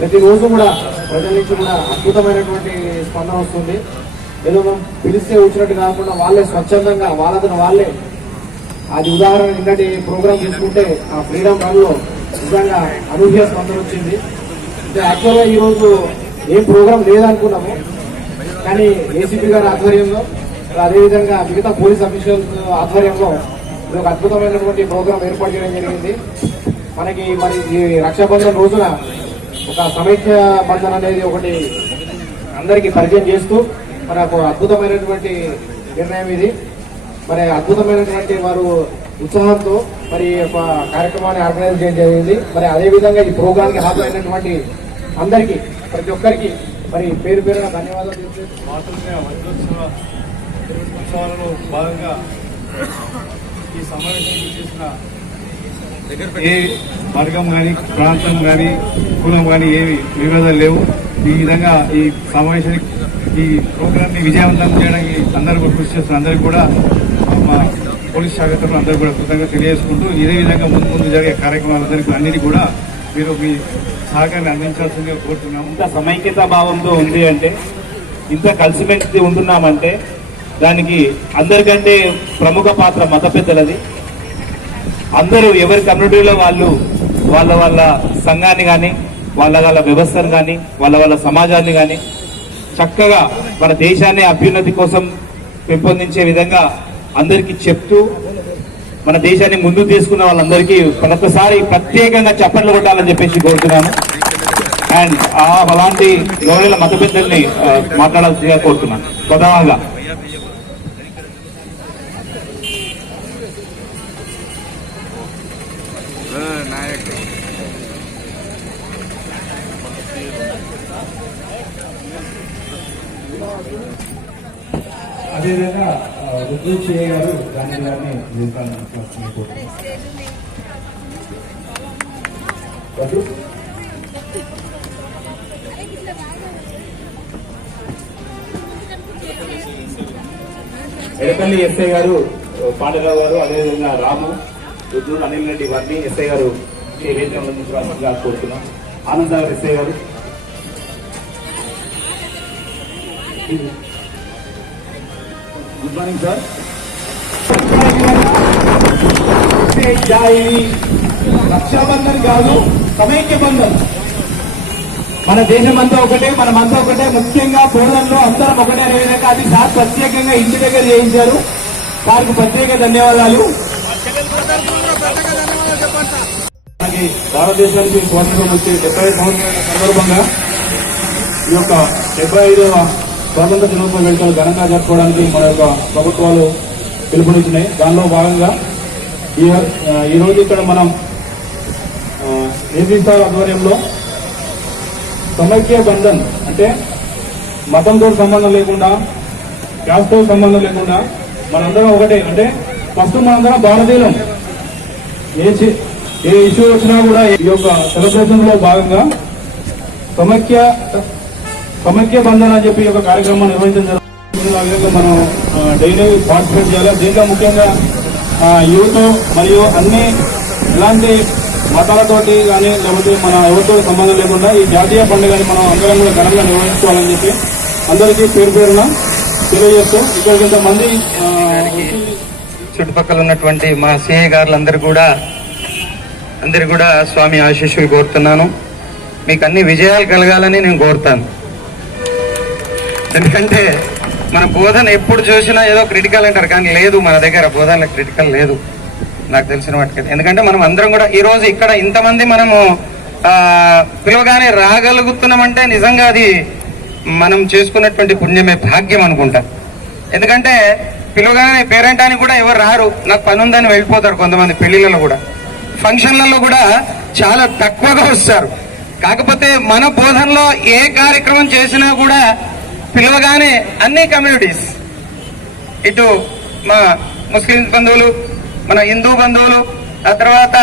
ప్రతిరోజు కూడా ప్రజల నుంచి కూడా అద్భుతమైనటువంటి స్పందన వస్తుంది. ఏదో మనం పిలిస్తే వచ్చినట్టు కాకుండా వాళ్ళే స్వచ్ఛందంగా వాళ్ళతో వాళ్ళే. అది ఉదాహరణ నిన్నటి ప్రోగ్రామ్ తీసుకుంటే ఆ ఫ్రీడమ్ రన్ లో నిజంగా అనూహ్య స్పందన వచ్చింది. యాక్చువల్గా ఈరోజు ఏం ప్రోగ్రాం లేదనుకున్నాము, కానీ ఏసీపీ గారి ఆధ్వర్యంలో అదేవిధంగా మిగతా పోలీస్ అఫీషియల్స్ ఆధ్వర్యంలో ఒక అద్భుతమైనటువంటి ప్రోగ్రాం ఏర్పాటు చేయడం జరిగింది. మనకి మరి ఈ రక్షాబంధన్ రోజున ఒక సమైక్య బంధన్ అనేది ఒకటి అందరికీ పరిచయం చేస్తూ మనకు అద్భుతమైనటువంటి నిర్ణయం ఇది. మరి అద్భుతమైనటువంటి వారు ఉత్సాహంతో మరి ఒక కార్యక్రమాన్ని ఆర్గనైజ్ చేయడం జరిగింది. మరి అదేవిధంగా ఈ ప్రోగ్రాంకి హాజరైనటువంటి అందరికీ ప్రతి ఒక్కరికి మరి పేరు పేరున ధన్యవాదాలు ఉత్సవాలలో భాగంగా ఈ సమావేశం చేసిన ఏ వర్గం కానీ ప్రాంతం కానీ కులం కానీ ఏమి వివాదాలు లేవు. ఈ విధంగా ఈ సమావేశానికి ఈ ప్రోగ్రామ్ ని విజయవంతం చేయడానికి అందరూ కృషి చేస్తున్న అందరికీ కూడా మా పోలీస్ శాఖ తరఫున అందరూ కూడా కృతజ్ఞత తెలియజేసుకుంటూ ఇదే విధంగా ముందు జరిగే కార్యక్రమాలందరికీ అన్నిటి కూడా మీరు మీ సహకారాన్ని అందించాల్సిందిగా కోరుతున్నాము. ఇంత సమైక్యతా భావంతో ఉంది అంటే, ఇంత కలిసిమెలిసి ఉంటున్నామంటే దానికి అందరికంటే ప్రముఖ పాత్ర మత పెద్దలది. అందరూ ఎవరి కమ్యూనిటీలో వాళ్ళు వాళ్ళ సంఘాన్ని కానీ వాళ్ళ వ్యవస్థను కానీ వాళ్ళ సమాజాన్ని కానీ చక్కగా మన దేశాన్ని అభ్యున్నతి కోసం పెంపొందించే విధంగా అందరికీ చెప్తూ మన దేశాన్ని ముందుకు తీసుకున్న వాళ్ళందరికీ ప్రతిసారి ప్రత్యేకంగా చప్పట్లు కొట్టాలని చెప్పేసి కోరుతున్నాను. అండ్ అలాంటి గౌరవ మత పెద్దల్ని మాట్లాడాల్సిందిగా కోరుతున్నాను. ప్రధానంగా అదేవిధంగా రుద్రూచయ్య గారు గాంధీ గారిని ఎడపల్లి ఎస్ఐ గారు పాండరావు గారు, అదేవిధంగా రాము, రుద్రూరు అనిల్ రెడ్డి వారిని ఎస్ఐ గారు వేదికగా కోరుతున్నాం. ఆనంద్ సాగర్ ఎస్ఐ గారు, గుడ్ మార్నింగ్ సార్. రక్షాబంధన్ కాదు, సమైక్య బంధన్. మన దేశం అంతా ఒకటే, మనమంతా ఒకటే. ముఖ్యంగా బోధనలో అందరం ఒకటే అనే విధంగా అది సార్ ప్రత్యేకంగా ఇంటి దగ్గర చేయించారు. సార్కు ప్రత్యేక ధన్యవాదాలు. మనకి భారతదేశానికి స్వాతంత్రం వచ్చి 75 సంవత్సరాల సందర్భంగా ఈ యొక్క 75వ స్వాతంత్ర దినోత్సవ వేడుకలు ఘనంగా జరుపుకోవడానికి మన యొక్క ప్రభుత్వాలు పిలుపునిచ్చినాయి. దానిలో భాగంగా ఈ రోజు ఇక్కడ మనం ఏపీసీ ఆధ్వర్యంలో సమైక్య బంధన్ అంటే మతంతో సంబంధం లేకుండా, క్యాస్ట్తో సంబంధం లేకుండా మనందరం ఒకటే. అంటే ఫస్ట్ మనందరం భారతీయులం. ఏ ఇష్యూ వచ్చినా కూడా ఈ యొక్క సెలబ్రేషన్ లో భాగంగా సమైక్య బంధన్ అని చెప్పి ఒక కార్యక్రమం నిర్వహించడం జరుగుతుంది. ఆ విధంగా మనం డైలీ పార్టిసిపేట్ చేయాలి. దీంట్లో ముఖ్యంగా యువత మరియు అన్ని ఇలాంటి మతాలతోటి కానీ లేకపోతే మన ఎవరితో సంబంధం లేకుండా ఈ జాతీయ పండుగని మనం అందరం కూడా ఘనంగా నిర్వహించుకోవాలని చెప్పి అందరికీ పేరు పేరున తెలియజేస్తూ ఇక్కడికి ఇంతమంది చుట్టుపక్కల ఉన్నటువంటి మా సిఐ గారులందరూ కూడా స్వామి ఆశీస్సులు కోరుతున్నాను. మీకు అన్ని విజయాలు కలగాలని నేను కోరుతాను. ఎందుకంటే మన బోధన ఎప్పుడు చూసినా ఏదో క్రిటికల్ అంటారు, కానీ లేదు, మన దగ్గర బోధన క్రిటికల్ లేదు నాకు తెలిసిన వాటికి. ఎందుకంటే మనం అందరం కూడా ఈరోజు ఇక్కడ ఇంతమంది మనము పిలవగానే రాగలుగుతున్నామంటే నిజంగా అది మనం చేసుకున్నటువంటి పుణ్యమే, భాగ్యం అనుకుంటా. ఎందుకంటే పిలవగానే పేరెంట్ అని కూడా ఎవరు రారు, నాకు పని ఉందని వెళ్ళిపోతారు కొంతమంది. పెళ్లిళ్ళలో కూడా, ఫంక్షన్లలో కూడా చాలా తక్కువగా వస్తారు. కాకపోతే మన బోధనలో ఏ కార్యక్రమం చేసినా కూడా పిలవగానే అన్ని కమ్యూనిటీస్, ఇటు మా ముస్లిం బంధువులు, మన హిందూ బంధువులు, ఆ తర్వాత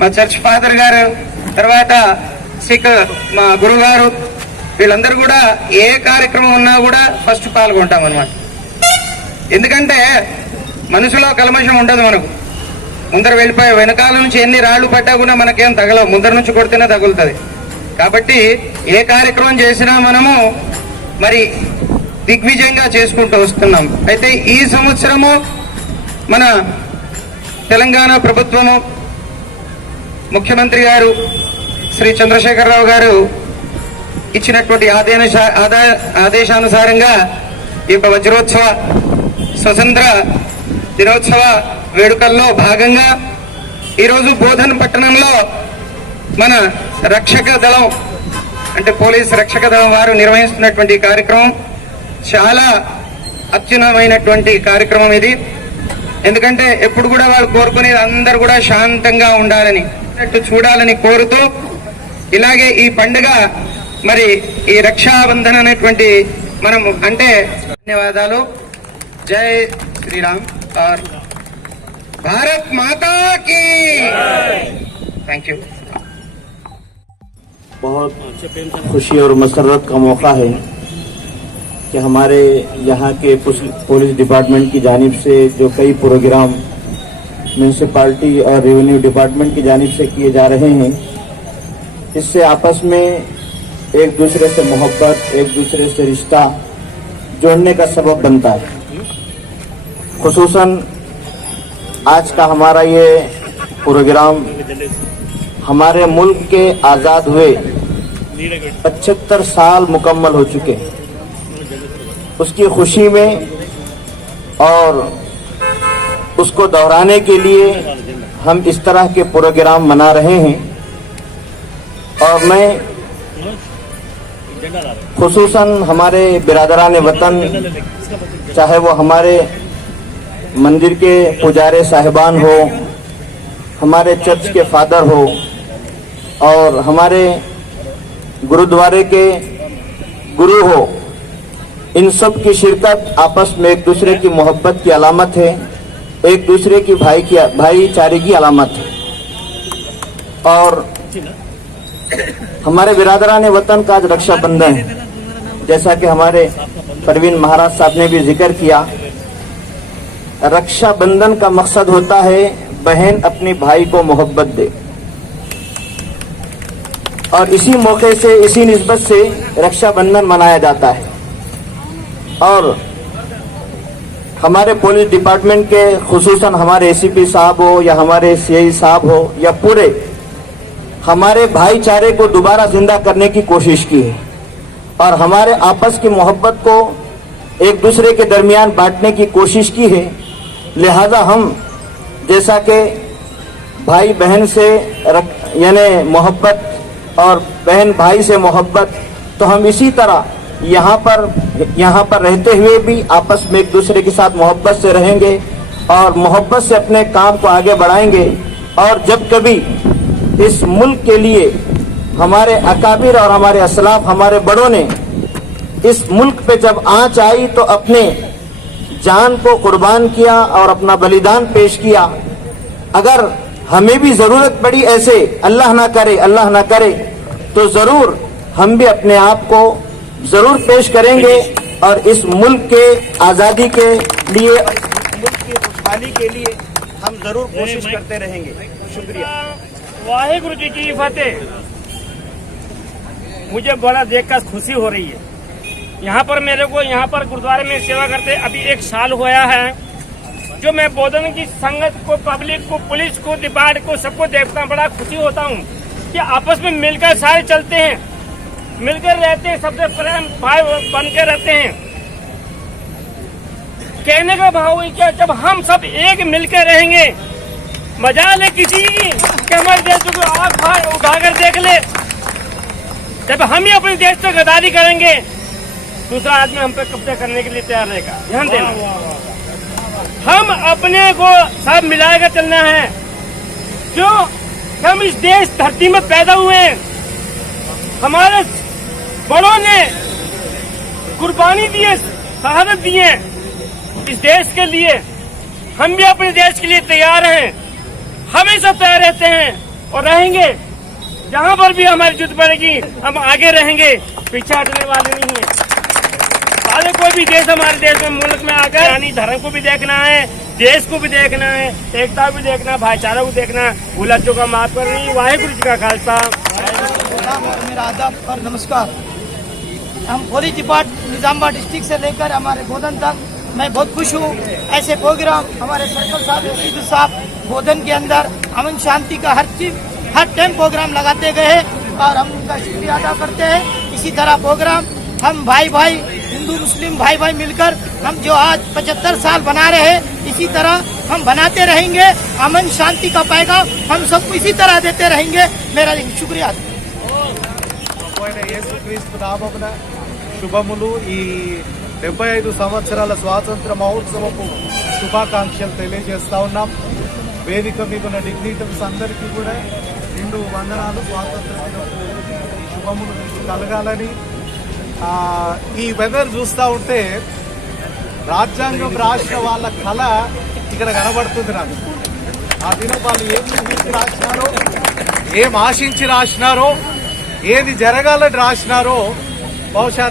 మా చర్చ్ ఫాదర్ గారు, తర్వాత సిక్ మా గురువు గారు, వీళ్ళందరూ కూడా ఏ కార్యక్రమం ఉన్నా కూడా ఫస్ట్ పాల్గొంటాం అన్నమాట. ఎందుకంటే మనసులో కల్మషం ఉండదు మనకు. ముందర వెళ్ళిపోయే వెనకాల నుంచి ఎన్ని రాళ్లు పట్టా కూడా మనకేం తగలవు, ముందర నుంచి కొడితేనే తగులుతుంది. కాబట్టి ఏ కార్యక్రమం చేసినా మనము మరి దిగ్విజయంగా చేసుకుంటూ వస్తున్నాం. అయితే ఈ సంవత్సరము మన తెలంగాణ ప్రభుత్వము, ముఖ్యమంత్రి గారు శ్రీ చంద్రశేఖరరావు గారు ఇచ్చినటువంటి ఆదేశానుసారంగా ఈ యొక్క వజ్రోత్సవ స్వతంత్ర దినోత్సవ వేడుకల్లో భాగంగా ఈరోజు బోధన్ పట్టణంలో మన రక్షక దళం అంటే పోలీస్ రక్షక దళం వారు నిర్వహిస్తున్నటువంటి కార్యక్రమం చాలా అత్యున్నతమైనటువంటి కార్యక్రమం ఇది. ఎందుకంటే ఎప్పుడు కూడా వాళ్ళు కోరుకునేది అందరూ కూడా శాంతంగా ఉండాలని, చూడాలని కోరుతూ, ఇలాగే ఈ పండుగ మరి ఈ రక్షాబంధన్ అనేటువంటి మనం అంటే ధన్యవాదాలు. జై శ్రీరామ్ और भारत माता की थैंक यू। बहुत खुशी और मसरत का मौका है कि हमारे यहाँ के पुलिस डिपार्टमेंट की जानिब से जो कई प्रोग्राम म्यूनसिपालिटी और रेवेन्यू डिपार्टमेंट की जानिब से किए जा रहे हैं, इससे आपस में एक दूसरे से मोहब्बत, एक दूसरे से रिश्ता जोड़ने का सबब बनता है। खुसूसन आज का हमारा ये प्रोग्राम हमारे मुल्क के आज़ाद हुए 75 साल मुकम्मल हो चुके हैं, उसकी खुशी में और उसको दोहराने के लिए हम इस तरह के प्रोग्राम मना रहे हैं। और मैं खुसूसन हमारे बिरादरान वतन, चाहे वो हमारे मंदिर के पुजारी साहिबान हो, हमारे चर्च के फादर हो और हमारे गुरुद्वारे के गुरु हो, इन सब की शिरकत आपस में एक दूसरे की मोहब्बत की अलामत है, एक दूसरे की भाईचारे की अलामत है। और हमारे बिरादरान वतन का आज रक्षाबंधन है, जैसा कि हमारे परवीन महाराज साहब ने भी जिक्र किया। रक्षाबंधन का मकसद होता है बहन अपनी भाई को मोहब्बत दे, और इसी मौके से, इसी निस्बत से रक्षाबंधन मनाया जाता है। और हमारे पुलिस डिपार्टमेंट के खुसूसन हमारे एसीपी साहब हो या हमारे सीआई साहब हो या पूरे हमारे भाईचारे को दोबारा जिंदा करने की कोशिश की है और हमारे आपस की मोहब्बत को एक दूसरे के दरमियान बांटने की कोशिश की है। लिहाजा हम जैसा कि भाई बहन से यानी मोहब्बत और बहन भाई से मोहब्बत, तो हम इसी तरह यहाँ पर रहते हुए भी आपस में एक दूसरे के साथ मोहब्बत से रहेंगे और मोहब्बत से अपने काम को आगे बढ़ाएंगे। और जब कभी इस मुल्क के लिए हमारे अकाबिर और हमारे असलाफ, हमारे बड़ों ने इस मुल्क पे जब आंच आई तो अपने जान को कुर्बान किया और अपना बलिदान पेश किया। अगर हमें भी जरूरत पड़ी ऐसे, अल्लाह ना करे, तो जरूर हम भी अपने आप को जरूर पेश करेंगे और इस मुल्क के आज़ादी के लिए, मुल्क की खुशहाली के लिए हम जरूर कोशिश करते रहेंगे। शुक्रिया। वाहिगुरु जी की फतेह। मुझे बड़ा देखकर खुशी हो रही है। यहाँ पर मेरे को यहाँ पर गुरुद्वारे में सेवा करते अभी 1 साल हुआ है, जो मैं बोधन की संगत को, पब्लिक को, पुलिस को, डिपार्टमेंट को, सबको देखता बड़ा खुशी होता हूँ कि आपस में मिलकर सारे चलते हैं, मिलकर रहते हैं, सबसे प्रेम भाई बन के रहते हैं। कहने का भाव है क्या, जब हम सब एक मिलकर रहेंगे मजाल है किसी की कि हमारे देश को आँख उठाकर देख ले। जब हम ही अपने देश से गद्दारी करेंगे, दूसरा आदमी हम पे कब्जा करने के लिए तैयार रहेगा। ध्यान देना, हम अपने को सब मिलाकर चलना है। क्यों? हम इस देश धरती में पैदा हुए हैं, हमारे बड़ों ने कुर्बानी दी है, शहादत दी है इस देश के लिए। हम भी अपने देश के लिए तैयार हैं, हमेशा तैयार रहते हैं और रहेंगे। जहां पर भी हमारी जरूरत पड़ेगी हम आगे रहेंगे, पीछे हटने वाले नहीं हैं। सारे कोई भी देश हमारे देश में मुल्क में आकर यानी धर्म को भी देखना है, देश को भी देखना है, एकता भी देखना, भाईचारा को देखना। भूल चूक का माफ कर रही। वाहेगुरु जी का खालसा, मेरा आदाब और नमस्कार। हम पुलिस डिपार्टमेंट निजामाबाद डिस्ट्रिक्ट से लेकर हमारे बोधन तक मैं बहुत खुश हूँ। ऐसे प्रोग्राम हमारे सर्कल साहब, एसपी साहब बोधन के अंदर अमन शांति का हर टाइम प्रोग्राम लगाते गए और हम उनका शुक्रिया अदा करते हैं। इसी तरह प्रोग्राम हम भाई भाई हिंदू मुस्लिम भाई भाई मिलकर हम जो आज 75 साल बना रहे हैं, इसी तरह हम बनाते रहेंगे। अमन शांति का पैगाम हम सबको इसी तरह देते रहेंगे। मेरा शुक्रिया। యేసుక్రీస్తు నామమున శుభములు। ఈ 75 సంవత్సరాల స్వాతంత్ర మహోత్సవపు శుభాకాంక్షలు తెలియజేస్తా ఉన్నాం। వేదిక మీద ఉన్న డిగ్నిటరీస్ అందరికీ కూడా నిండు వందనాలు। స్వాతంత్ర దినపు ఈ శుభములు మీకు కలగాలని। ఈ వెదర్ చూస్తూ ఉంటే రాజ్యాంగం రాసిన వాళ్ళ కళ ఇక్కడ కనబడుతుంది నాకు। ఆ దినం వాళ్ళు ఏం ఊహించి రాసినారో, ఏం ఆశించి రాసినారో, ఏది జరగాలని రాసినారో బహుశా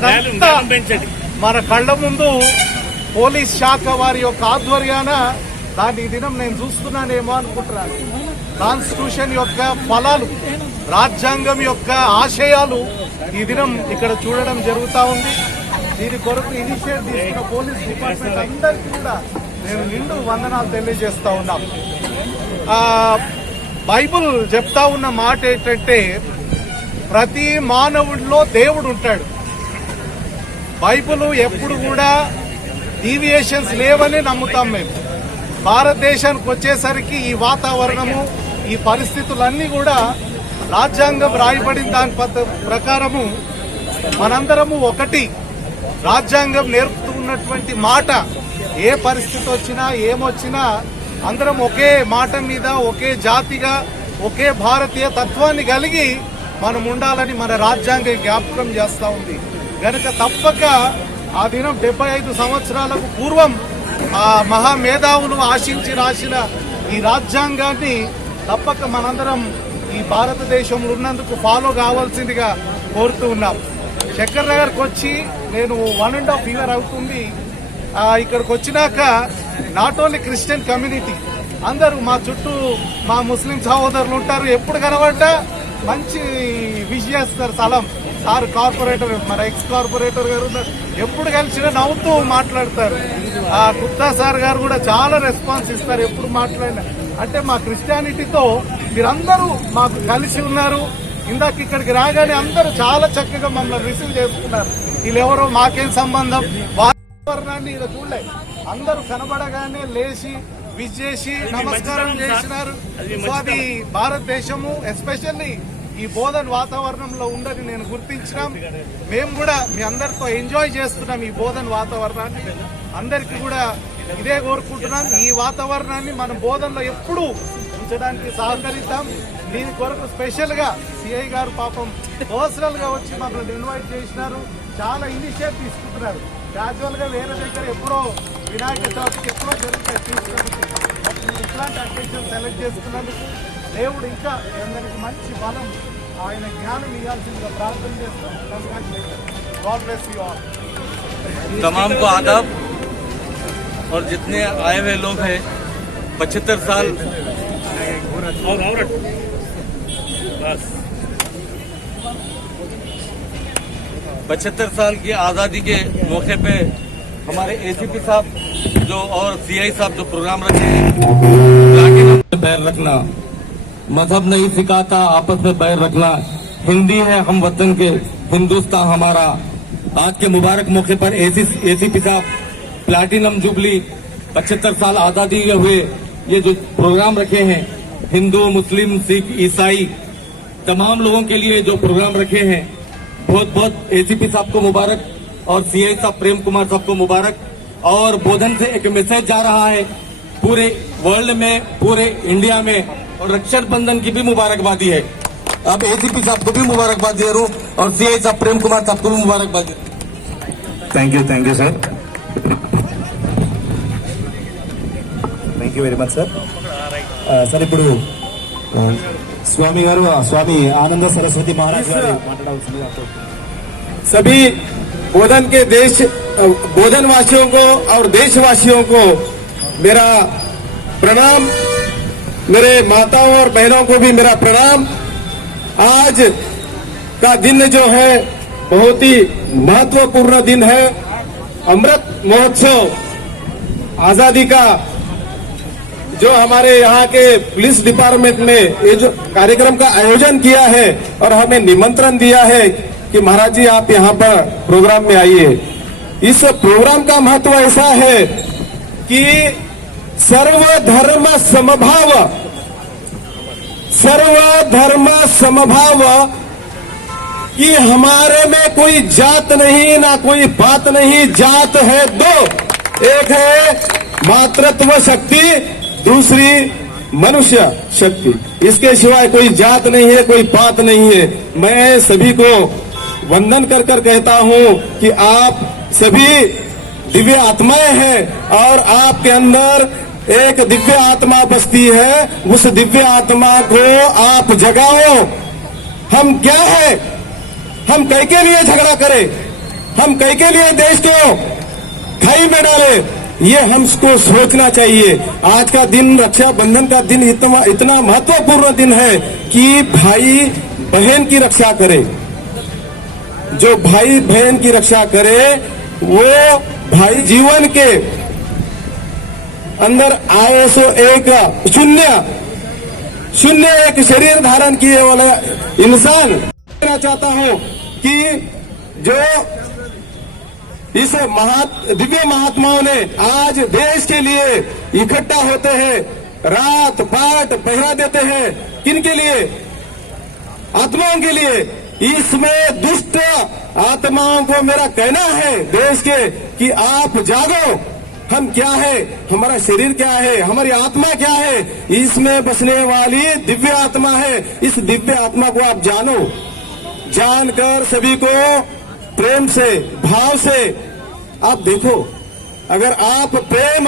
మన కళ్ళ ముందు పోలీస్ శాఖ వారి యొక్క ఆధ్వర్యాన దాన్ని ఈ దినం నేను చూస్తున్నానేమో అనుకుంటున్నాను। కాన్స్టిట్యూషన్ యొక్క ఫలాలు, రాజ్యాంగం యొక్క ఆశయాలు ఈ దినం ఇక్కడ చూడడం జరుగుతూ ఉంది। దీని కొరకు ఇనిషియేట్ తీసుకున్న పోలీస్ డిపార్ట్మెంట్ అందరికీ కూడా నేను నిండు వందనాలు తెలియజేస్తా ఉన్నాం। బైబుల్ చెప్తా ఉన్న మాట ఏంటంటే ప్రతి మానవుడిలో దేవుడు ఉంటాడు। బైబుల్ ఎప్పుడు కూడా డీవియేషన్స్ లేవని నమ్ముతాం మేము। భారతదేశానికి వచ్చేసరికి ఈ వాతావరణము, ఈ పరిస్థితులన్నీ కూడా రాజ్యాంగం రాయబడిన దాని ప్రకారము మనందరము ఒకటి। రాజ్యాంగం నేర్పుతున్నటువంటి మాట, ఏ పరిస్థితి వచ్చినా ఏమొచ్చినా అందరం ఒకే మాట మీద, ఒకే జాతిగా, ఒకే భారతీయ తత్వాన్ని కలిగి మనం ఉండాలని మన రాజ్యాంగం జ్ఞాపకం చేస్తా ఉంది। గనుక తప్పక ఆ దినం 75 సంవత్సరాలకు పూర్వం ఆ మహామేధావులు ఆశించి రాసిన ఈ రాజ్యాంగాన్ని తప్పక మనందరం ఈ భారతదేశంలో ఉన్నందుకు ఫాలో కావాల్సిందిగా కోరుతూ ఉన్నాం। చక్కర్ నగర్కి వచ్చి నేను 1.5 year అవుతుంది। ఇక్కడికి వచ్చినాక నాట్ ఓన్లీ క్రిస్టియన్ కమ్యూనిటీ అందరూ మా చుట్టూ మా ముస్లిం సహోదరులు ఉంటారు। ఎప్పుడు కనబడ్డా మంచి విష్ చేస్తారు। సలాం సార్, కార్పొరేటర్ మన ఎక్స్ కార్పొరేటర్ గారు ఉన్నారు, ఎప్పుడు కలిసినా నవ్వుతూ మాట్లాడతారు। గుప్తా సార్ గారు కూడా చాలా రెస్పాన్స్ ఇస్తారు ఎప్పుడు మాట్లాడినా। అంటే మా క్రిస్టియానిటీతో మీరందరూ మాకు కలిసి ఉన్నారు। ఇందాక ఇక్కడికి రాగానే అందరూ చాలా చక్కగా మమ్మల్ని రిసీవ్ చేసుకున్నారు। వీళ్ళెవరో మాకేం సంబంధం, వాతావరణాన్ని ఇలా చూడలే, అందరూ కనబడగానే లేచి విష్ చేసి నమస్కారం చేసినారు। సో అది భారతదేశము ఎస్పెషల్లీ ఈ బోధన్ వాతావరణంలో ఉందని నేను గుర్తించినాం। మేము కూడా మీ అందరితో ఎంజాయ్ చేస్తున్నాం ఈ బోధన్ వాతావరణాన్ని। అందరికీ కూడా ఇదే కోరుకుంటున్నాం, ఈ వాతావరణాన్ని మన బోధనలో ఎప్పుడూ ఉంచడానికి సహకరిద్దాం। దీని కొరకు స్పెషల్ గా సిఐ గారు పాపం పర్సనల్ గా వచ్చి మమ్మల్ని ఇన్వైట్ చేసినారు, చాలా ఇనిషియేటివ్ తీసుకుంటున్నారు। క్యాజువల్ గా వేరే దగ్గర ఎప్పుడో వినాయక చవితికి ఎప్పుడో జరుగుతాయి తీసుకున్నందుకు, ఇట్లాంటి అకేషన్ సెలెక్ట్ చేసుకున్నందుకు దేవుడు ఇంకా అందరికి మంచి బలం, ఆయన జ్ఞానం ఇవ్వాల్సిందిగా ప్రార్థన చేస్తాం। God bless you all. तमाम को आदाब और जितने आए हुए लोग हैं 75 साल बस 75 साल की आज़ादी के मौके पे हमारे एसीपी साहब जो और सीआई साहब जो प्रोग्राम रखे हैं, बैर रखना मजहब नहीं सिखाता, आपस में बैर रखना। हिंदी है हम वतन के, हिंदुस्तान हमारा। आज के मुबारक मौके पर एसीपी साहब प्लैटिनम जुबली 75 साल आजादी हुए ये जो प्रोग्राम रखे हैं, हिंदू, मुस्लिम, सिख, ईसाई तमाम लोगों के लिए जो प्रोग्राम रखे हैं, बहुत बहुत एसीपी साहब को मुबारक और सीआई साहब प्रेम कुमार साहब को मुबारक। और बोधन से एक मैसेज जा रहा है पूरे वर्ल्ड में, पूरे इंडिया में, और रक्षाबंधन की भी मुबारकबादी है। अब एसीपी साहब को भी मुबारकबाद दे रहा हूँ और सीआई साहब प्रेम कुमार साहब को भी मुबारकबाद दे रहा हूँ। Thank you sir, thank you very much sir. Sir ఇప్పుడు స్వామి గారు స్వామి ఆనంద సరస్వతి మహారాజ్ గారు మాట్లాడాల్సిందిగా सभी बोधन के बोधन वासियों को और देशवासियों को मेरा प्रणाम, मेरे माताओं और बहनों को भी मेरा प्रणाम। आज का दिन जो है बहुत ही महत्वपूर्ण दिन है। अमृत महोत्सव, आजादी का जो हमारे यहाँ के पुलिस डिपार्टमेंट ने ये जो कार्यक्रम का आयोजन किया है और हमें निमंत्रण दिया है कि महाराज जी आप यहाँ पर प्रोग्राम में आइए। इस प्रोग्राम का महत्व ऐसा है कि सर्वधर्म समभाव, सर्वधर्म समभाव, कि हमारे में कोई जात नहीं ना कोई बात नहीं। जात है दो, एक है मातृत्व शक्ति, दूसरी मनुष्य शक्ति। इसके सिवाय कोई जात नहीं है, कोई बात नहीं है। मैं सभी को वंदन कर कर कहता हूँ कि आप सभी दिव्य आत्माएं हैं और आपके अंदर एक दिव्य आत्मा बसती है। उस दिव्य आत्मा को आप जगाओ। हम क्या है, हम कई के लिए झगड़ा करें, हम कई के लिए देश को खाई में डाले, ये हमको सोचना चाहिए। आज का दिन, रक्षाबंधन का दिन इतना महत्वपूर्ण दिन है कि भाई बहन की रक्षा करे। जो भाई बहन की रक्षा करे वो भाई जीवन के अंदर आए सो एक शून्य एक शरीर धारण किए वाला इंसान। कहना चाहता हूं कि जो इस दिव्य महात्माओं ने आज देश के लिए इकट्ठा होते हैं, रात पाट पहरा देते हैं, किन के लिए? आत्माओं के लिए। इसमें दुष्ट आत्माओं को मेरा कहना है देश के कि आप जागो। हम क्या है, हमारा शरीर क्या है, हमारी आत्मा क्या है, इसमें बसने वाली दिव्य आत्मा है। इस दिव्य आत्मा को आप जानो। जानकर सभी को प्रेम से, भाव से आप देखो। अगर आप प्रेम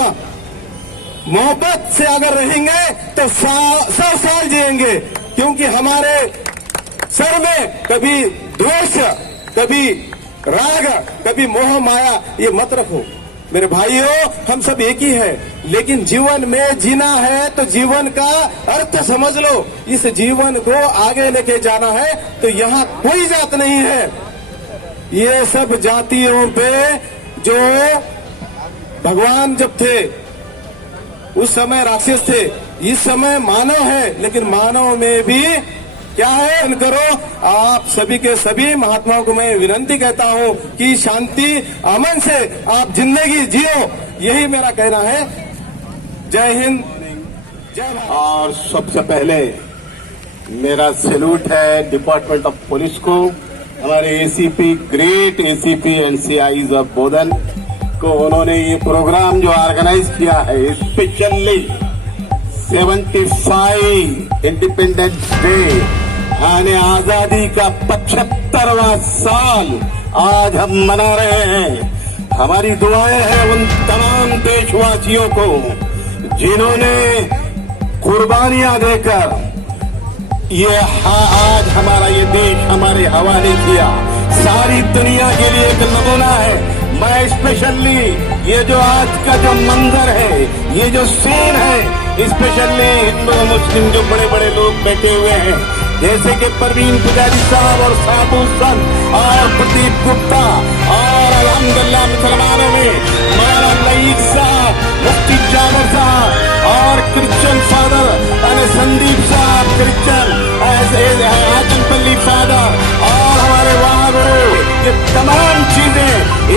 मोहब्बत से अगर रहेंगे तो 100 साल जिएंगे। क्योंकि हमारे सर में कभी द्वेष, कभी राग, कभी मोह माया, ये मत रखो। मेरे भाइयों, हम सब एक ही है, लेकिन जीवन में जीना है तो जीवन का अर्थ समझ लो। इस जीवन को आगे लेके जाना है तो यहाँ कोई जात नहीं है। ये सब जातियों पे जो भगवान जब थे उस समय राक्षस थे, इस समय मानव है, लेकिन मानव में भी क्या है, करो। आप सभी के सभी महात्माओं को मैं विनती कहता हूँ कि शांति अमन से आप जिंदगी जियो, यही मेरा कहना है। जय हिंद, जय भारत। और सबसे पहले मेरा सैल्यूट है डिपार्टमेंट ऑफ पुलिस को, हमारे ACP, great ACP and CIs of Bodhan को। उन्होंने ये प्रोग्राम जो ऑर्गेनाइज किया है, स्पेशली 75 इंडिपेंडेंस डे यानी आजादी का 75वां साल आज हम मना रहे हैं। हमारी दुआएं हैं उन तमाम देशवासियों को जिन्होंने कुर्बानियां देकर ये आज हमारा ये देश हमारे हवाले किया। सारी दुनिया के लिए एक नमूना है। मैं स्पेशली ये जो आज का जो मंजर है, ये जो सीन है, स्पेशली हिंदू मुस्लिम जो बड़े बड़े लोग बैठे हुए हैं, जैसे कि परवीन पुजारी साहब और साधु संत और प्रदीप गुप्ता और अल्हम्दुलिल्लाह मुसलमानों में मौलाना लईक साहब, मुफ्ती जावर साहब और क्रिश्चियन फादर यानी संदीप साहब क्रिश्चियन, आजमपल्ली फादर और हमारे वहाँ गुरु, ये तमाम चीजें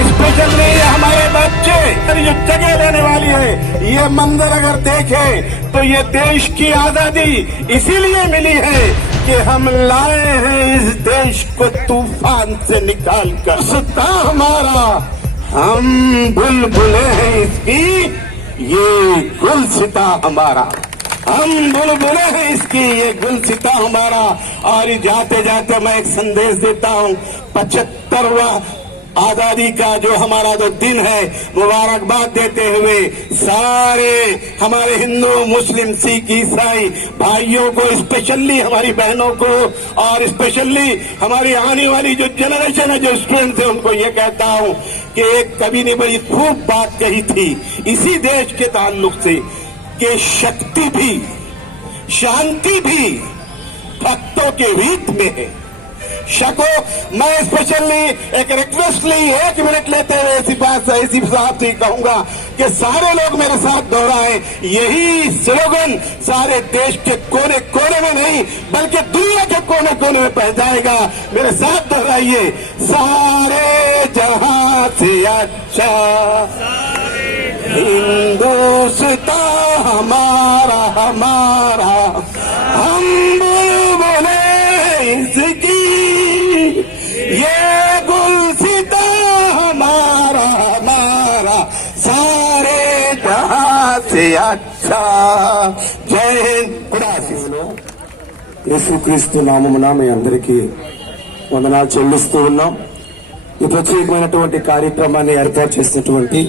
स्पेशली हमारे बच्चे ये जगह लेने वाली है। ये मंदिर अगर देखे तो ये देश की आजादी इसीलिए मिली है कि हम लाए हैं इस देश को तूफान से निकाल कर। सत्ता हमारा, हम बुलबुलें हैं इसकी, ये गुलसिता हमारा। हम बुलबुलें हैं इसकी, ये गुलसिता हमारा। और जाते जाते मैं एक संदेश देता हूँ, 75वां आजादी का जो हमारा जो दिन है, मुबारकबाद देते हुए सारे हमारे हिंदू, मुस्लिम, सिख, ईसाई भाइयों को, स्पेशली हमारी बहनों को और स्पेशली हमारी आने वाली जो जनरेशन है, जो स्टूडेंट्स है, उनको ये कहता हूँ कि एक कवि ने बड़ी खूब बात कही थी इसी देश के ताल्लुक से कि शक्ति भी, शांति भी भक्तों के हित में है। शको मैं स्पेशली एक रिक्वेस्टली 1 मिनट लेते हुए एसीपी साहब से कहूंगा कि सारे लोग मेरे साथ दोहराएं, यही स्लोगन सारे देश के कोने कोने में नहीं बल्कि दुनिया के कोने कोने में पहुंच जाएगा। मेरे साथ दोहराइए, सारे जहां से अच्छा हिंदुस्तान हमारा हमारा, हम बुलबुलें इसकी, ये गुलसिता हमारा हमारा, सारे जहां से अच्छा। जय हिंद, खुदा हाफिज़। యేసుక్రీస్తు నామమున మీ అందరికీ వందనాలు చెల్లిస్తూ ఉన్నాం. ఈ ప్రత్యేకమైనటువంటి కార్యక్రమాన్ని ఏర్పాటు చేసినటువంటి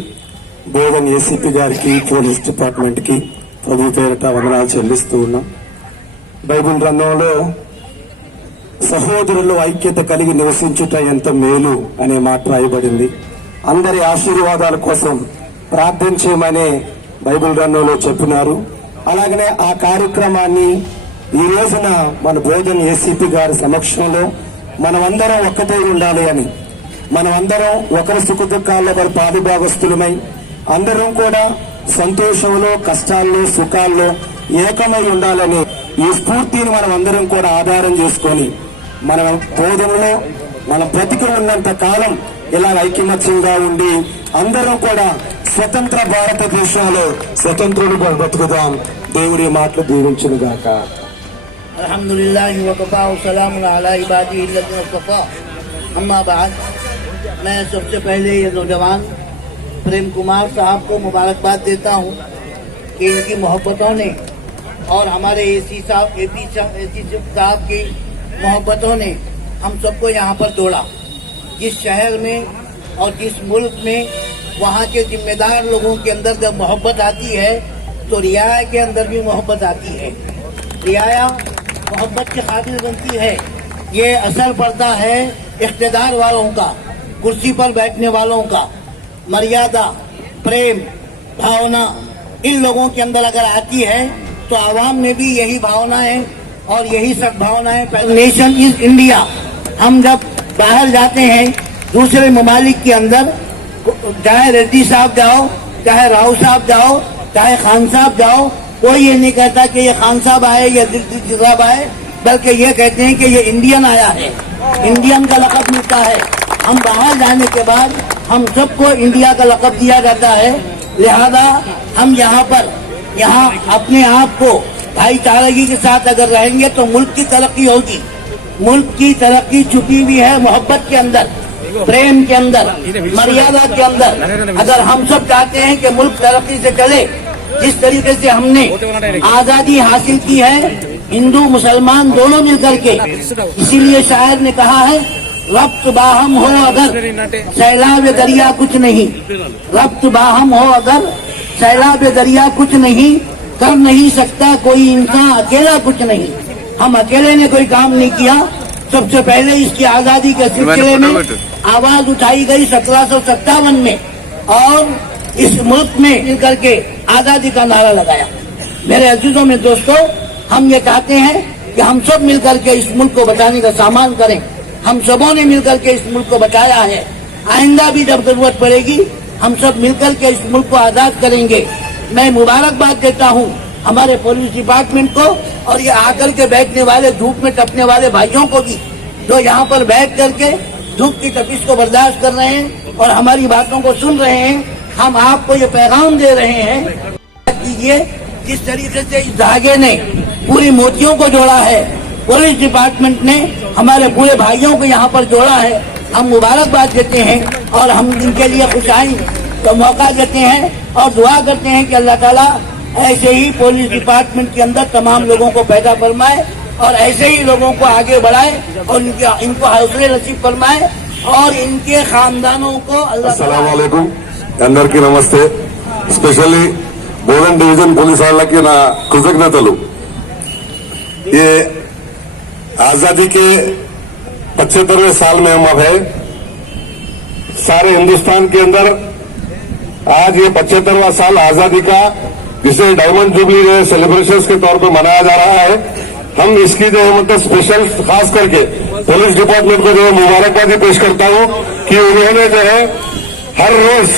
బోధన్ ఏసీపీ గారికి, పోలీస్ డిపార్ట్మెంట్ కి ప్రభు పేరిట వందనాలు చెల్లిస్తూ ఉన్నాం. బైబిల్ గ్రంథంలో సహోదరులు ఐక్యత కలిగి నివసించుట ఎంత మేలు అనే మాట రాయబడింది. అందరి ఆశీర్వాదాల కోసం ప్రార్థన చేయమని బైబిల్ గ్రంథంలో చెప్పినారు. అలాగనే ఆ కార్యక్రమాన్ని ఈ రోజున మన బోధన్ ఏసీపీ గారి సమక్షంలో మనమందరం ఒక్కటే ఉండాలి అని, మనమందరం ఒకరి సుఖ దుఃఖాల్లో ఒకరి పాలుభాగస్తులమై అందరం కూడా సంతోషంలో, కష్టాల్లో, సుఖాల్లో ఏకమై ఉండాలని ఈ స్ఫూర్తిని మనం అందరం కూడా ఆధారం చేసుకొని మన బోధనలో మనం బ్రతికి ఉన్నంత కాలం ఇలా ఐకమత్యంగా ఉండి అందరం కూడా స్వతంత్ర భారతదేశంలో స్వతంత్రులుగా బ్రతుకుదాం. దేవుడి మాటలు దీవించునుగాక. अल्हम्दुलिल्लाह वकफ़ा वसलामुन अला इबादिही अल्लज़ीना इस्तफ़ा। अम्मा बाद, मैं सबसे पहले ये नौजवान प्रेम कुमार साहब को मुबारकबाद देता हूँ कि इनकी मोहब्बतों ने और हमारे एसी साहब की मोहब्बतों ने हम सबको यहाँ पर जोड़ा। जिस शहर में और जिस मुल्क में वहाँ के जिम्मेदार लोगों के अंदर जब मोहब्बत आती है तो रियाया के अंदर भी मोहब्बत आती है। रियाया मोहब्बत के काबिल बनती है। ये असर पड़ता है इख्तिदार वालों का, कुर्सी पर बैठने वालों का। मर्यादा, प्रेम, भावना इन लोगों के अंदर अगर आती है तो आवाम में भी यही भावनाएं और यही सद्भावनाएं। Nation is India. हम जब बाहर जाते हैं दूसरे ममालिक के अंदर, चाहे रेड्डी साहब जाओ, चाहे राव साहब जाओ, चाहे खान साहब जाओ, कोई ये नहीं कहता कि ये खान साहब आए या दिलजीत साहब आए, बल्कि ये कहते हैं कि ये इंडियन आया है। इंडियन का लक़ब मिलता है। हम बाहर जाने के बाद हम सबको इंडिया का लक़ब दिया जाता है। लिहाजा हम यहाँ पर अपने आप को भाईचारगी के साथ अगर रहेंगे तो मुल्क की तरक्की होगी। मुल्क की तरक्की छुपी हुई है मोहब्बत के अंदर, प्रेम के अंदर, मर्यादा के अंदर। अगर हम सब चाहते हैं कि मुल्क तरक्की से चले, जिस तरीके से हमने आजादी हासिल की है हिंदू मुसलमान दोनों मिलकर के, इसीलिए शायर ने कहा है, रब्त बाहम हो अगर सैलाब दरिया कुछ नहीं, रब्त बाहम हो अगर सैलाब दरिया कुछ नहीं, कर नहीं सकता कोई इंसान अकेला कुछ नहीं। हम अकेले ने कोई काम नहीं किया। सबसे पहले इसकी आजादी के सिलसिले में आवाज उठाई गई 1757 में और इस मुल्क में मिलकर के आजादी का नारा लगाया। मेरे अजीजों में दोस्तों, हम ये चाहते हैं कि हम सब मिलकर के इस मुल्क को बचाने का सामान करें। हम सबों ने मिलकर के इस मुल्क को बचाया है। आइंदा भी जब जरूरत पड़ेगी हम सब मिलकर के इस मुल्क को आजाद करेंगे। मैं मुबारकबाद देता हूँ हमारे पुलिस डिपार्टमेंट को और ये आकर के बैठने वाले, धूप में टपने वाले भाइयों को भी, जो यहाँ पर बैठ करके धूप की तपिश को बर्दाश्त कर रहे हैं और हमारी बातों को सुन रहे हैं। हम आपको ये पैगाम दे रहे हैं कीजिए किस तरीके से इस धागे ने पूरी मोतियों को जोड़ा है, पुलिस डिपार्टमेंट ने हमारे पूरे भाइयों को यहाँ पर जोड़ा है। हम मुबारकबाद देते हैं और हम इनके लिए खुशहाली का मौका देते हैं और दुआ करते हैं कि अल्लाह ताला ऐसे ही पुलिस डिपार्टमेंट के अंदर तमाम लोगों को पैदा फरमाए और ऐसे ही लोगों को आगे बढ़ाए और इनको हौसले नसीब फरमाए और इनके खानदानों को अल्लाह अस्सलाम वालेकुम अंदरिकी नमस्ते स्पेशली बोधन डिवीजन पुलिस वाళ్ళకి నా కృతజ్ఞతలు। ये आजादी के 75वें साल में हम अब है सारे हिंदुस्तान के अंदर आज ये 75वां साल आजादी का जिसे डायमंड जुबली सेलिब्रेशंस के तौर पर मनाया जा रहा है। हम इसकी जो है मतलब स्पेशल खास करके पुलिस डिपार्टमेंट को जो है मुबारकबादी पेश करता हूं कि उन्होंने जो है हर रोज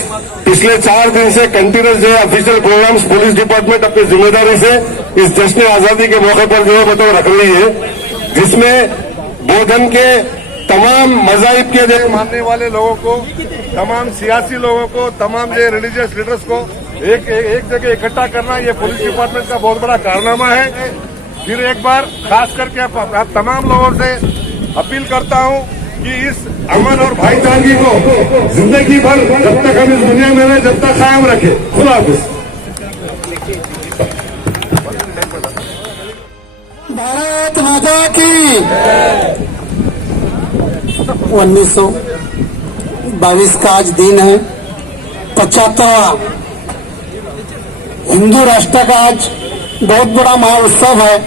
पिछले 4 दिन से कंटिन्यूस जो है ऑफिशियल प्रोग्राम्स पुलिस डिपार्टमेंट अपनी जिम्मेदारी से इस जश्न आजादी के मौके पर जो है मतलब रख रही है, जिसमें बोधन के तमाम मज़ाहिब के जो मानने वाले लोगों को, तमाम सियासी लोगों को, तमाम जो रिलीजियस लीडर्स को एक जगह इकट्ठा करना ये पुलिस डिपार्टमेंट का बहुत बड़ा कारनामा है। फिर एक बार खास करके आप तमाम लोगों से अपील करता हूं कि इस अमन और भाईचारगी को जिंदगी भर जब तक हम इस दुनिया में रहे जब तक कायम रखे। खुदा हाफिज। भारत माता की 1922 का आज दिन है, 75वां हिंदू राष्ट्र का आज बहुत बड़ा महोत्सव है।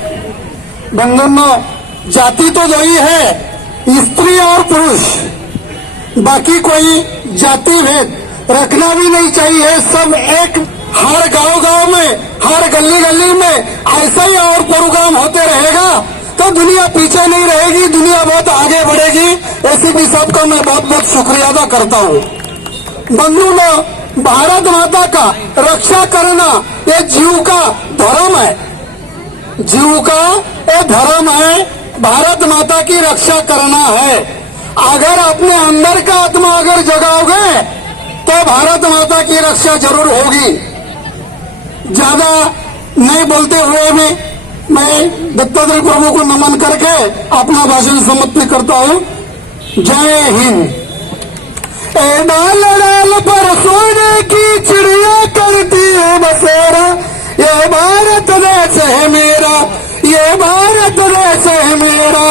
बंधुओं, जाति तो दो ही है, स्त्री और पुरुष, बाकी कोई जाति भेद रखना भी नहीं चाहिए। सब एक हर गांव में, हर गली में ऐसा ही और प्रोग्राम होते रहेगा तो दुनिया पीछे नहीं रहेगी, दुनिया बहुत आगे बढ़ेगी। एसीपी साहब का मैं बहुत बहुत शुक्रिया अदा करता हूँ। बंधुओं, भारत माता का रक्षा करना ये जीव का धर्म है, जीव का ये धर्म है। भारत माता की रक्षा करना है। अगर अपने अंदर का आत्मा अगर जगाओगे तो भारत माता की रक्षा जरूर होगी। ज्यादा नहीं बोलते हुए भी मैं दत्तात्रेय प्रभु को नमन करके अपना भाषण समाप्त करता हूँ। जय हिंद। डाल डाल पर सोने की चिड़िया करती है बसेरा, ये भारत देश है मेरा, ये भारत देश है मेरा,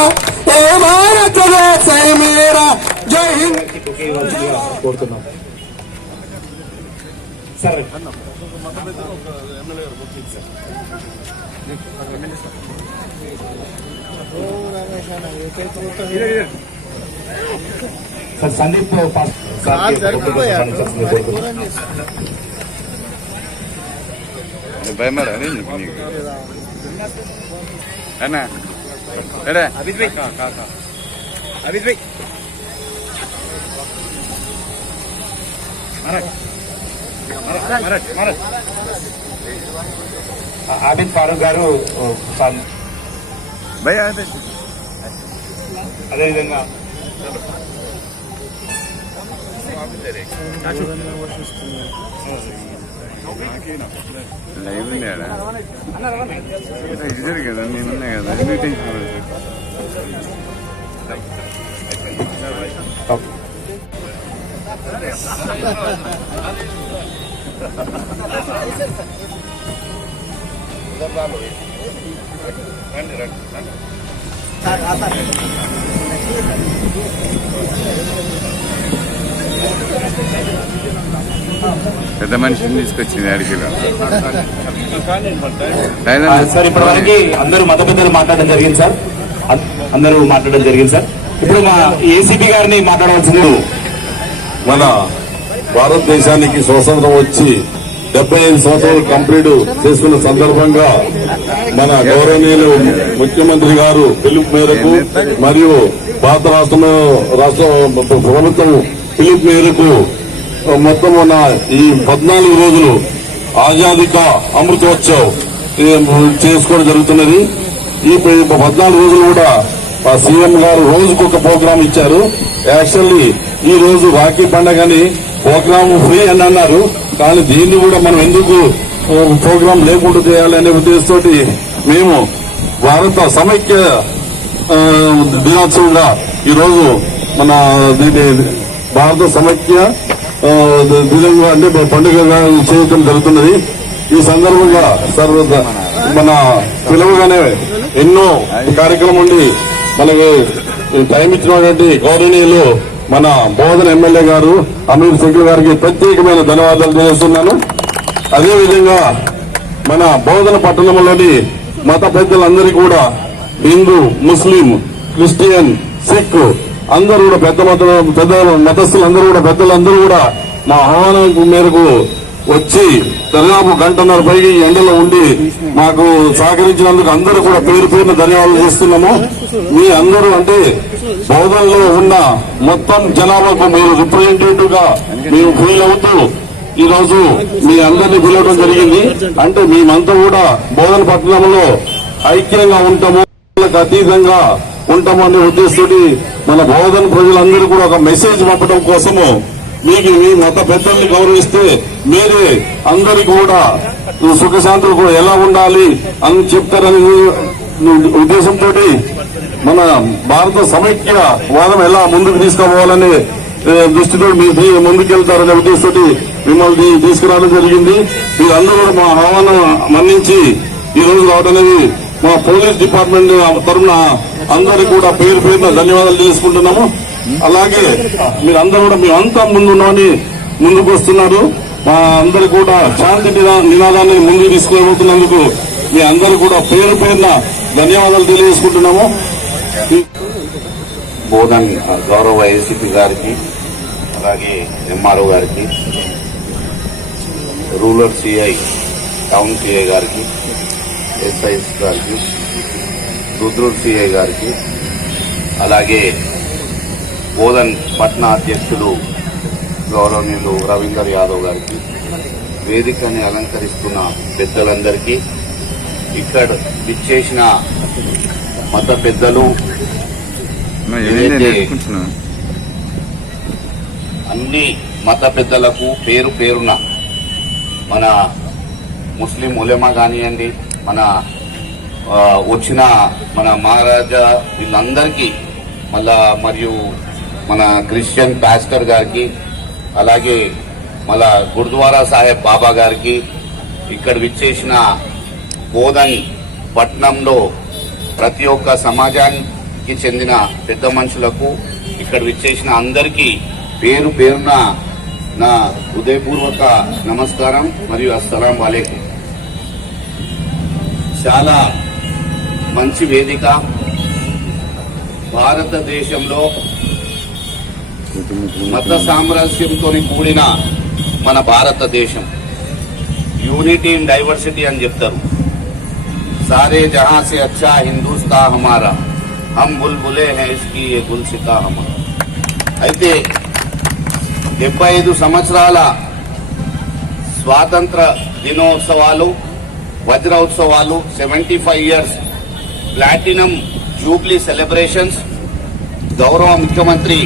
ये भारत देश है मेरा। जय हिंद। सर संदीप है ना अभी भाई अभी भाई ఆబిద్ ఫారూక్ గారు అదేవిధంగా లైవ్ ఉన్నాడా ఇది కదా నేనున్నా కదా పెద్ద మనిషిని తీసుకొచ్చింది అడిగిలో సార్ ఇప్పటివరకు అందరూ మత పెద్దలు మాట్లాడడం జరిగింది సార్, అందరూ మాట్లాడడం జరిగింది సార్. ఇప్పుడు మా ఏసీపీ గారిని మాట్లాడవలసింది. మన భారతదేశానికి స్వతంత్రం వచ్చి 75 సంవత్సరాలు కంప్లీట్ చేసుకున్న సందర్భంగా మన గౌరవనీయులు ముఖ్యమంత్రి గారు పిలుపు మేరకు మరియు భారత రాష్ట్ర ప్రభుత్వం పిలుపు మేరకు మొత్తం మన ఈ 14 రోజులు ఆజాదీ కా అమృతోత్సవ్ చేసుకోవడం జరుగుతున్నది. ఈ 14 రోజులు కూడా సీఎం గారు రోజుకు ఒక ప్రోగ్రాం ఇచ్చారు. యాక్చువల్లీ ఈ రోజు రాఖీ పండుగని ప్రోగ్రామ్ ఫ్రీ అని అన్నారు, కానీ దీన్ని కూడా మనం ఎందుకు ప్రోగ్రాం లేకుండా చేయాలనే ఉద్దేశంతో మేము భారత సమైక్య దినోత్సవంగా ఈరోజు మన దీన్ని భారత సమైక్య దినంగా అంటే పండుగగా చేయడం జరుగుతున్నది. ఈ సందర్భంగా మన పిలువగానే ఎన్నో కార్యక్రమం ఉండి మనకి టైం ఇచ్చినటువంటి గౌరవనీయులు మన బోధన ఎమ్మెల్యే గారు అమీర్ శంకర్ గారికి ప్రత్యేకమైన ధన్యవాదాలు తెలియజేస్తున్నాను. అదేవిధంగా మన బోధన పట్టణంలోని మత పెద్దలందరికీ కూడా హిందూ, ముస్లిం, క్రిస్టియన్, సిక్ అందరూ కూడా పెద్ద మతస్థులందరూ కూడా పెద్దలందరూ కూడా మా ఆహ్వానం మేరకు వచ్చి దాదాపు గంటన్నర పైకి ఎండలో ఉండి మాకు సహకరించినందుకు అందరూ కూడా పేరు పేరున ధన్యవాదాలు చేస్తున్నాము. మీ అందరూ అంటే బోధనలో ఉన్న మొత్తం జనాభాకు మీరు రిప్రజెంటేటివ్ గా మేము ఫీల్ అవుతూ ఈ రోజు మీ అందరినీ పిలవడం జరిగింది. అంటే మేమంతా కూడా బోధన పట్టణంలో ఐక్యంగా ఉంటాము, అతీతంగా ఉంటాము అనే ఉద్దేశంతో మన బోధన ప్రజలందరూ కూడా ఒక మెసేజ్ పంపడం కోసము మీకు మీ మత పెద్దల్ని గౌరవిస్తే మీరే అందరికీ కూడా సుఖశాంతులు కూడా ఎలా ఉండాలి అని చెప్తారనే ఉద్దేశంతో మన భారత సమైక్య వాదం ఎలా ముందుకు తీసుకుపోవాలనే దృష్టితో మీరు ముందుకెళ్తారనే ఉద్దేశంతో మిమ్మల్ని తీసుకురావడం జరిగింది. మీరందరూ కూడా మా ఆహ్వానం మన్నించి ఈ రోజు రావడం అనేది మా పోలీస్ డిపార్ట్మెంట్ తరఫున అందరికీ కూడా పేరు పేరున ధన్యవాదాలు తెలుసుకుంటున్నాము. అలాగే మీరందరూ కూడా మేమంతా ముందుకు వస్తున్నారు. మా అందరు కూడా శాంతి నినాదాన్ని ముందుకు తీసుకుపోతున్నందుకు మీ అందరూ కూడా పేరు పేరున ధన్యవాదాలు తెలియజేసుకుంటున్నాము. బోధన్ గౌరవ ఏసీపీ గారికి, అలాగే ఎంఆర్ఓ గారికి, రూరల్ సిఐ, టౌన్ సిఐ గారికి, ఎస్ఐఎస్ గారికి, రుద్రూర్ సిఐ గారికి, అలాగే బోధన్ పట్న అధ్యక్షులు గౌరవనీయులు రవీందర్ యాదవ్ గారికి, వేదికని అలంకరిస్తున్న పెద్దలందరికీ, ఇక్కడ విచ్చేసిన మత పెద్దలు, అన్ని మత పెద్దలకు పేరు పేరున మన ముస్లిం ఉలెమా కానివ్వండి, మన వచ్చిన మన మహారాజా వీళ్ళందరికీ, మళ్ళా మరియు మన క్రిస్టియన్ పాస్టర్ గారికి, అలాగే మళ్ళా గురుద్వారా సాహెబ్ బాబా గారికి, ఇక్కడ విచ్చేసిన బోధన్ పట్నంలో ప్రతి ఒక్క సమాజానికి చెందిన పెద్ద మనుషులకు, ఇక్కడ విచ్చేసిన అందరికీ పేరు పేరున నా హృదయపూర్వక నమస్కారం మరియు అస్సలాం వాలేకుం. చాలా మంచి వేదిక. భారతదేశంలో మత సామ్రాజ్యంతో కూడిన మన భారతదేశం, యూనిటీ ఇన్ డైవర్సిటీ అని చెప్తారు. సారే జహాं से अच्छा हिंदुस्तान हमारा, हम बुलबुले हैं इसकी ये गुलसिता हमारा. అయితే 75 సంవత్సరాల స్వాతంత్ర దినోత్సవాలు, వజ్రోత్సవాలు, 75 ఇయర్స్ ప్లాటినం జూబ్లీ సెలబ్రేషన్స్ గౌరవ ముఖ్యమంత్రి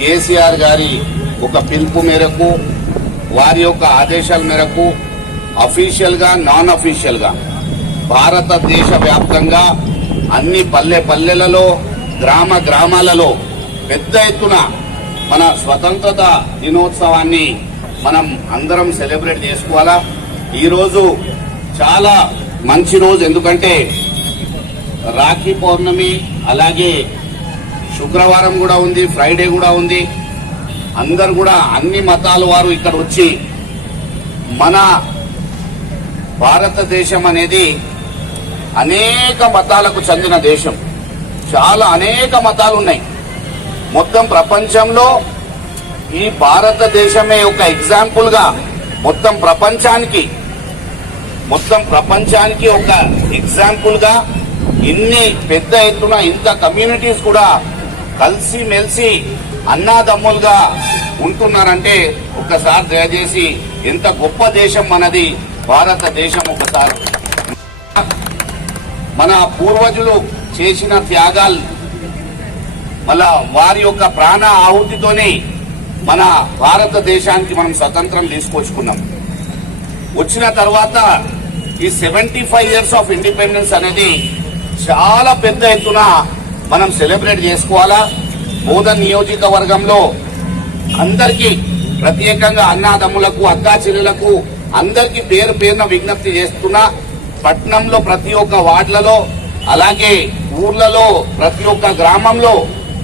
కేసీఆర్ గారి ఒక పిలుపు మేరకు, వారి యొక్క ఆదేశాల మేరకు అఫీషియల్ గా, నాన్ అఫీషియల్ గా భారతదేశ వ్యాప్తంగా అన్ని పల్లెలలో, గ్రామ గ్రామాలలో పెద్ద ఎత్తున మన స్వతంత్రత దినోత్సవాన్ని మనం అందరం సెలబ్రేట్ చేసుకోవాలా. ఈ రోజు చాలా మంచి రోజు. ఎందుకంటే రాఖీ పౌర్ణమి, అలాగే శుక్రవారం కూడా ఉంది, ఫ్రైడే కూడా ఉంది. అందరు కూడా అన్ని మతాల వారు ఇక్కడ వచ్చి, మన భారతదేశం అనేది అనేక మతాలకు చెందిన దేశం. చాలా అనేక మతాలు ఉన్నాయి. మొత్తం ప్రపంచంలో ఈ భారతదేశమే ఒక ఎగ్జాంపుల్ గా మొత్తం ప్రపంచానికి ఒక ఎగ్జాంపుల్ గా ఇన్ని పెద్ద ఎత్తున ఇంత కమ్యూనిటీస్ కూడా కలిసి మెలిసి అన్నాదమ్ములుగా ఉంటున్నారంటే ఒకసారి దయచేసి ఎంత గొప్ప దేశం మనది భారతదేశం. ఒకసారి మన పూర్వజులు చేసిన త్యాగాలు, మళ్ళా వారి యొక్క ప్రాణ ఆహుతితోనే మన భారతదేశానికి మనం స్వతంత్రం తీసుకొచ్చుకున్నాం. వచ్చిన తర్వాత ఈ 75 years ఆఫ్ ఇండిపెండెన్స్ అనేది చాలా పెద్ద ఎత్తున మనం సెలబ్రేట్ చేసుకోవాలా. బోధన్ నియోజకవర్గంలో అందరికీ ప్రత్యేకంగా అన్నాదమ్ములకు అక్కా చెల్లెలకు అందరికీ పేరు పేరున విజ్ఞప్తి చేస్తున్నా. పట్నంలో ప్రతి ఒక్క వార్డులలో అలాగే ఊర్లలో ప్రతి ఒక్క గ్రామంలో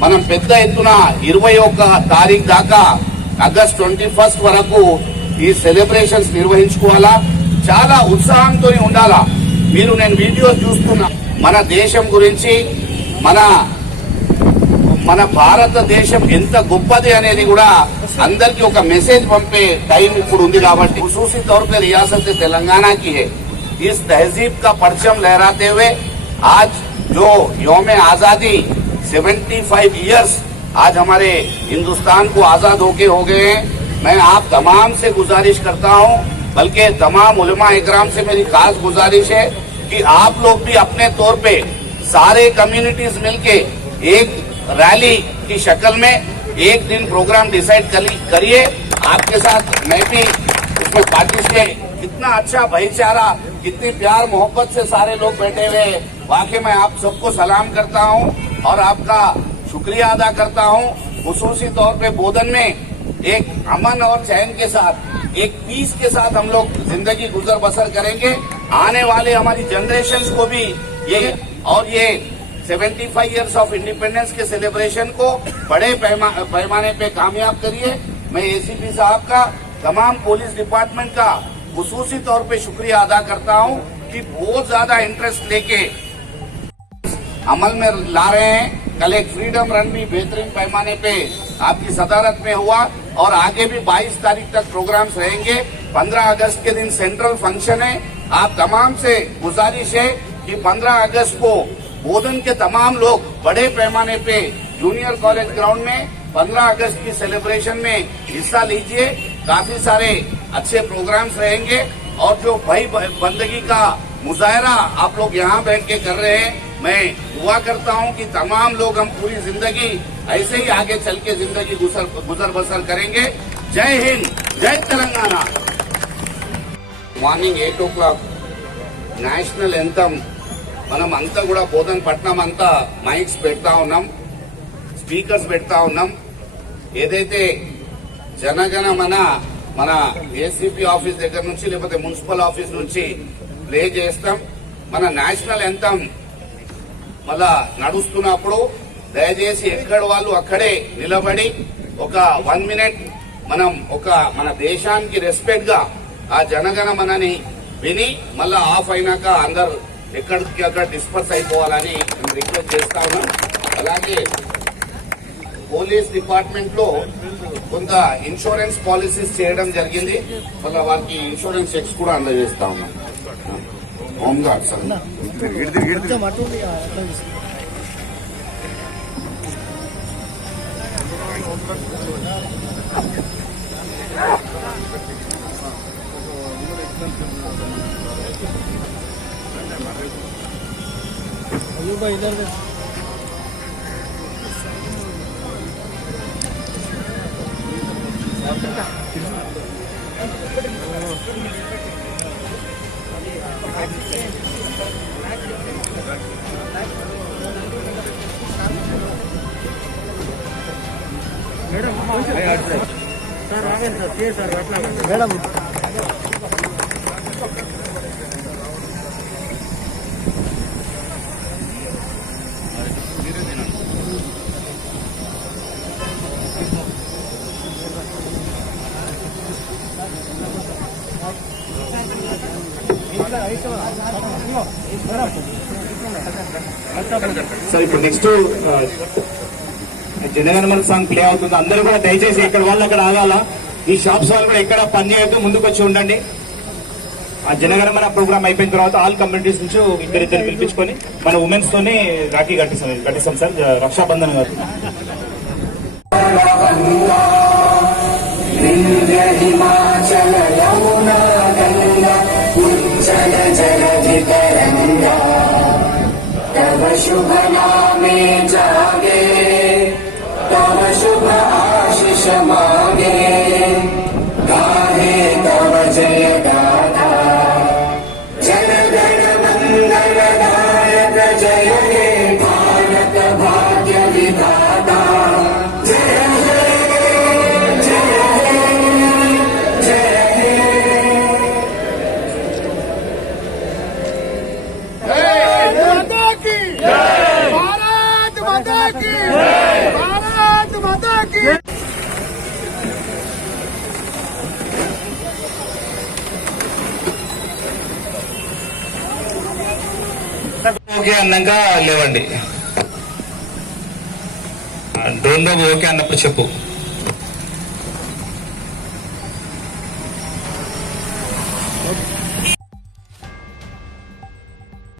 మనం పెద్ద ఎత్తున 21 తారీఖు దాకా ఆగస్ట్ 21 వరకు ఈ సెలబ్రేషన్స్ నిర్వహించుకోవాలా. చాలా ఉత్సాహంతో ఉండాలా. నేను వీడియోస్ చూస్తున్నా. మన దేశం గురించి మన భారతదేశం ఎంత గొప్పది అనేది కూడా అందరికీ ఒక మెసేజ్ పంపే టైం ఇప్పుడు ఉంది కాబట్టి ఖుसूसी तौर पे रियासत तेलंगाना की है. इस तहजीब का परचम लहराते हुए आज जो यौम आजादी 75 years आज हमारे हिंदुस्तान को आजाद होके हो गए हैं. मैं आप तमाम से गुजारिश करता हूं, बल्कि तमाम उलमा इकराम से मेरी खास गुजारिश है कि आप लोग भी अपने तौर पे सारे कम्युनिटीज मिलके एक रैली की शक्ल में एक दिन प्रोग्राम डिसाइड करिए. आपके साथ मैं भी उसमें पार्टिसिपेट. कितना अच्छा भाईचारा, कितनी प्यार मोहब्बत से सारे लोग बैठे हुए हैं. वाकई मैं आप सबको सलाम करता हूं और आपका शुक्रिया अदा करता हूं. खुसूसी तौर पे बोधन में एक अमन और चैन के साथ, एक पीस के साथ हम लोग जिंदगी गुजर बसर करेंगे. आने वाले हमारी जनरेशंस को भी ये 75 years ऑफ इंडिपेंडेंस के सेलिब्रेशन को बड़े पैमाने पे कामयाब करिए. मैं एसीपी साहब का, तमाम पुलिस डिपार्टमेंट का खुसूसी तौर पे शुक्रिया अदा करता हूं कि बहुत ज्यादा इंटरेस्ट लेके अमल में ला रहे हैं. कल एक फ्रीडम रन भी बेहतरीन पैमाने पे आपकी सदारत में हुआ और आगे भी 22 तारीख तक प्रोग्राम्स रहेंगे. 15 अगस्त के दिन सेंट्रल फंक्शन है. आप तमाम से गुजारिश है कि 15 अगस्त को बोधन के तमाम लोग बड़े पैमाने पे जूनियर कॉलेज ग्राउंड में 15 अगस्त की सेलिब्रेशन में हिस्सा लीजिए. काफी सारे अच्छे प्रोग्राम्स रहेंगे और जो भाई बंदगी का मुजाहरा आप लोग यहाँ बैठ के कर रहे हैं, मैं दुआ करता हूँ कि तमाम लोग हम पूरी जिंदगी ऐसे ही आगे चल के जिंदगी गुजर बसर करेंगे. जय हिंद, जय तेलंगाना. మార్నింగ్ 8 o'clock నేషనల్ ఎంతమ్ మనం అంతా కూడా బోధన్ పట్నం అంతా మైక్స్ పెడతా ఉన్నాం, స్పీకర్స్ పెడతా ఉన్నాం. ఏదైతే జనగణ మన ఏసీపీ ఆఫీస్ దగ్గర నుంచి లేకపోతే మున్సిపల్ ఆఫీస్ నుంచి ప్లే చేస్తాం. మన నేషనల్ ఎంతమ్ మళ్ళా నడుస్తున్నప్పుడు దయచేసి ఎక్కడ వాళ్ళు అక్కడే నిలబడి ఒక 1 minute మనం మన దేశానికి రెస్పెక్ట్ గా ఆ జనగణ మనని విని మళ్ళా ఆఫ్ అయినాక అందరు ఎక్కడికి అక్కడ డిస్పర్స్ అయిపోవాలని రిక్వెస్ట్ చేస్తా ఉన్నాం. అలాగే పోలీస్ డిపార్ట్మెంట్ లో కొంత ఇన్సూరెన్స్ పాలసీస్ చేయడం జరిగింది. మళ్ళీ వారికి ఇన్సూరెన్స్ చెక్స్ కూడా అందజేస్తా ఉన్నాం. హోంగార్డ్ సార్ इधर मैडम సార్ ఇప్పుడు నెక్స్ట్ జనగణమన సాంగ్ ప్లే అవుతుంది. అందరూ కూడా దయచేసి ఇక్కడ వాళ్ళు అక్కడ ఆగాల. ఈ షాప్స్ వాళ్ళు కూడా ఎక్కడ పని చేయొద్దు, ముందుకు వచ్చి ఉండండి. ఆ జనగణమన ప్రోగ్రామ్ అయిపోయిన తర్వాత ఆల్ కమ్యూనిటీస్ నుంచి ఇద్దరిద్దరు పిలిపించుకొని మన ఉమెన్స్ తోనే రాఖీ కట్టిస్తాం సార్, రక్షాబంధన్ గారు. तव शुभ नामे जागे, तव शुभ आशीष मांगे. ఓకే అన్నాక లేవండి. డ్రోన్ బాబు ఓకే అన్నప్పుడు చెప్పు.